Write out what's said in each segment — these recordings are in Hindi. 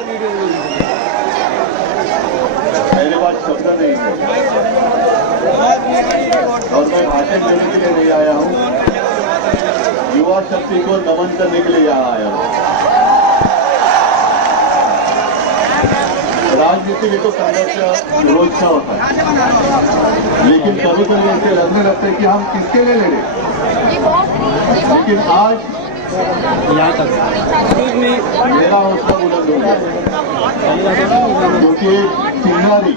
मेरे पास शब्द नहीं है और मैं भाषण देने के लिए नहीं आया हूँ, युवा शक्ति को नमन करने के लिए यहाँ आया हूँ। राजनीति में तो संघर्ष रोजचा होता है, लेकिन कभी कभी ऐसे लगने लगता है कि हम किसके लिए लड़े। लेकिन आज मेरा हौसला बुलंद हो गया, क्योंकि चिंगारी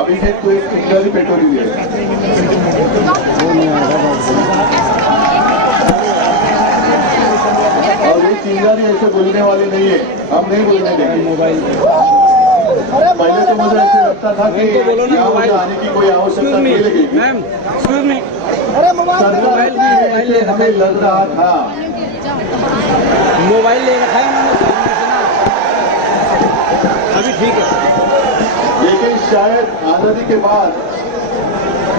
अभिषेक को एक चिंगारी पेट्रोल दिया और ये चिंगारी ऐसे बोलने वाले नहीं है, हम नहीं बोलने देंगे। पहले तो मुझे ऐसे लगता था कि यहाँ मुझे आने की कोई आवश्यकता नहीं लगेगी। सरकार ऐसे हमें लग रहा था। मोबाइल ले रखा है अभी, ठीक है। लेकिन शायद आजादी के बाद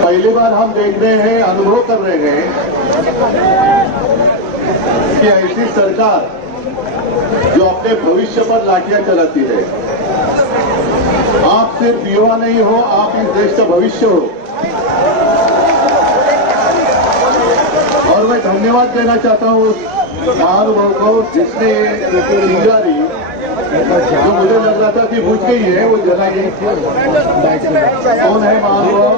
पहली बार हम देख रहे हैं, अनुभव कर रहे हैं कि ऐसी सरकार जो अपने भविष्य पर लाठियां चलाती है। आप सिर्फ युवा नहीं हो, आप इस देश का भविष्य हो। और मैं धन्यवाद देना चाहता हूँ उस महानुभव को जिसने चिंगारी जो मुझे लग रहा था कि बुझ गई है, वो जलाई। कौन है महानुभव?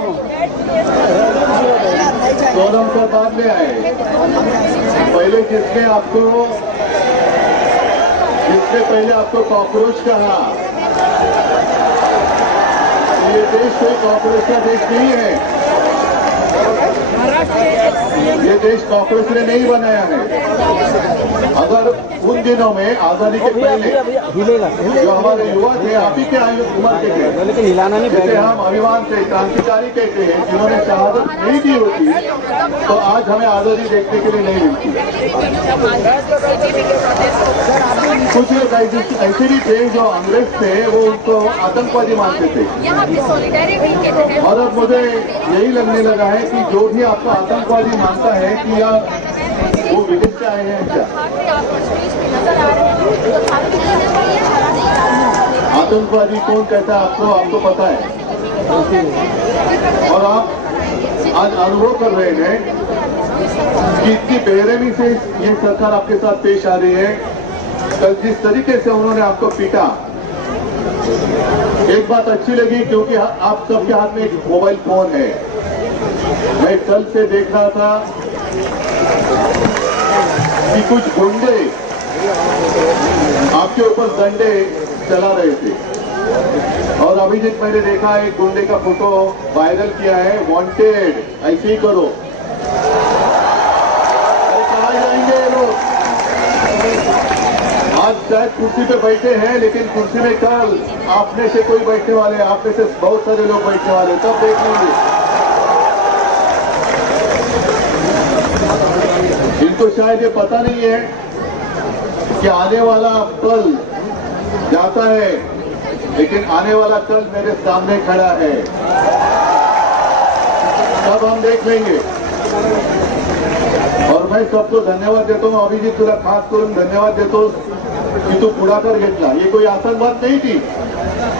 सोनम को बाद में आए। पहले जिसने पहले आपको कॉकरोच कहा। ये देश कोई कॉकरोच का देश नहीं है, ये देश कांग्रेस ने नहीं बनाया है। अगर उन दिनों में आजादी के पहले जो हमारे युवा थे, आप ही के उम्र के थे, जैसे हम अभिमान से क्रांतिकारी कहते हैं, जिन्होंने शहादत नहीं दी होती तो आज हमें आजादी देखने के लिए नहीं मिलती। कुछ लोग ऐसे भी थे जो अंग्रेज थे, वो उनको आतंकवादी मानते थे। और अब मुझे यही लगने लगा है कि जो भी आपको आतंकवादी मानता है कि या वो विदेश से आए हैं क्या? आतंकवादी कौन कहता है आपको पता है। और आप आज अनुभव कर रहे हैं कि इतनी बेरहमी से ये सरकार आपके साथ पेश आ रही है। कल जिस तरीके से उन्होंने आपको पीटा, एक बात अच्छी लगी क्योंकि आप सबके हाथ में एक मोबाइल फोन है। मैं कल से देख रहा था कि कुछ गुंडे आपके ऊपर डंडे चला रहे थे। और अभिजीत, मैंने देखा एक गुंडे का फोटो वायरल किया है, वांटेड, ऐसे ही करो। कहाँ जाएंगे ये लोग? आज शायद कुर्सी पे बैठे हैं, लेकिन कुर्सी में कल आपने से कोई बैठने वाले, आपने से बहुत सारे लोग बैठने वाले, तब देख लेंगे। इनको शायद ये पता नहीं है कि आने वाला कल जाता है, लेकिन आने वाला कल मेरे सामने खड़ा है। तब हम देख लेंगे। और मैं सबको धन्यवाद देता हूँ। अभिजीत, तुला खास करून धन्यवाद देतो कि तू पुढाकार घेतला। ये कोई आसान बात नहीं थी।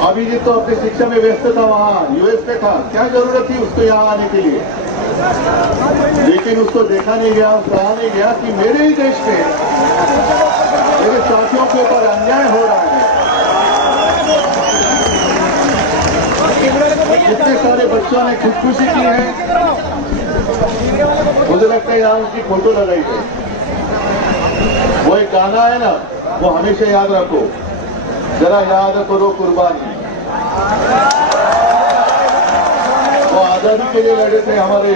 अभिजीत तो अपनी शिक्षा में व्यस्त था, वहाँ यूएस में था, क्या जरूरत थी उसको यहाँ आने के लिए। लेकिन उसको देखा नहीं गया, कहा नहीं गया कि मेरे ही देश में मेरे साथियों के ऊपर अन्याय हो रहा है। इतने सारे बच्चों ने खुदकुशी की है। मुझे लगता है यहाँ उसकी फोटो लगाई गई। वो एक गाना है ना, वो हमेशा याद रखो, जरा याद करो कुर्बानी। वो आजादी के लिए लड़े थे हमारे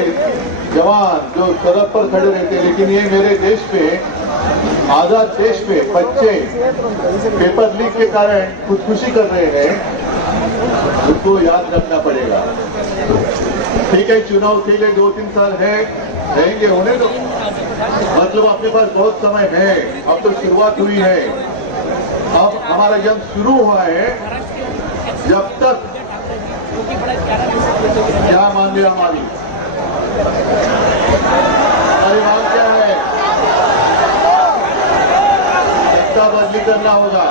जवान, जो सरहद पर खड़े रहते। लेकिन ये मेरे देश पे, आजाद देश पे बच्चे पेपर लीक के कारण खुदकुशी कर रहे हैं, उसको याद रखना पड़ेगा। ठीक है, चुनाव के लिए 2-3 साल है, रहेंगे, होने दो। मतलब अपने पास बहुत समय है, अब तो शुरुआत हुई है। अब हमारा जंग शुरू हुआ है। जब तक क्या मांगे हमारी मांग क्या है? सत्ता बदली करना होगा।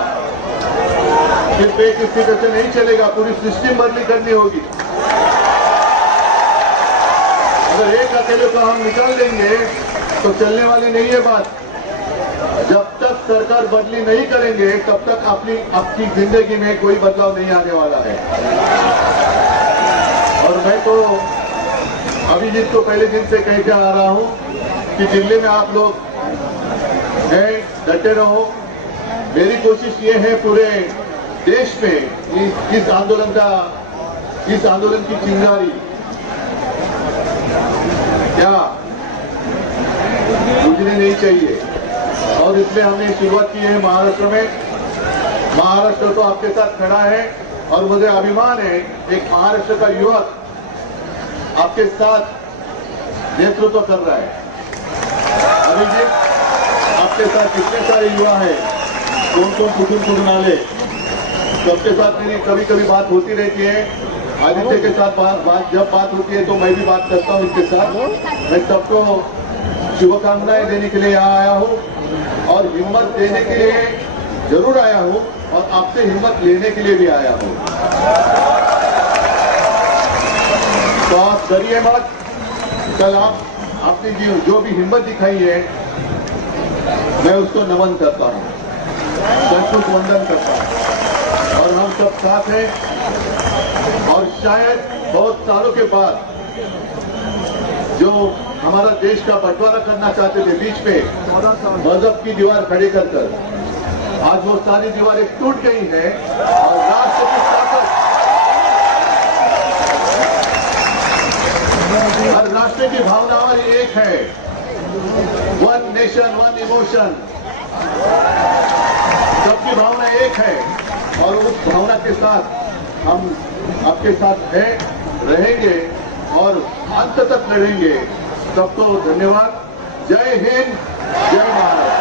सिर्फ एक स्पीकर से नहीं चलेगा, पूरी सिस्टम बदली करनी होगी। अगर एक अकेले को हम निकाल देंगे तो चलने वाली नहीं है बात। जब तक सरकार बदली नहीं करेंगे तब तक आपकी जिंदगी में कोई बदलाव नहीं आने वाला है। और मैं तो अभिजीत को पहले दिन से कहते आ रहा हूं कि दिल्ली में आप लोग हैं, डटे रहो। मेरी कोशिश ये है पूरे देश में इस आंदोलन की चिंगारी क्या बुझने नहीं चाहिए। और इसलिए हमने शुरुआत की है महाराष्ट्र में। महाराष्ट्र तो आपके साथ खड़ा है और मुझे अभिमान है एक महाराष्ट्र का युवक आपके साथ नेतृत्व कर रहा है। अभिजीत, आपके साथ कितने सारे युवा हैं, कौन कुटुंब आले, सबके साथ मेरी कभी कभी बात होती रहती है। आदित्य के साथ जब बात होती है तो मैं भी बात करता हूं इनके साथ। मैं सबको शुभकामनाएं देने के लिए यहाँ आया हूं और हिम्मत देने के लिए जरूर आया हूं और आपसे हिम्मत लेने के लिए भी आया हूं। तो आप डरिए मत। कल आपने जो भी हिम्मत दिखाई है मैं उसको नमन करता हूं, सचमुच वंदन करता हूं। और हम सब साथ हैं और शायद बहुत सालों के बाद जो हमारा देश का बंटवारा करना चाहते थे बीच में मजहब की दीवार खड़ी कर आज वो सारी दीवारें टूट गई हैं और राष्ट्र की ताकत, हर राष्ट्र की भावना हमारी एक है। वन नेशन वन इमोशन, सबकी भावना एक है और उस भावना के साथ हम आपके साथ हैं, रहेंगे और अंत तक लड़ेंगे। सबको धन्यवाद। जय हिंद, जय भारत।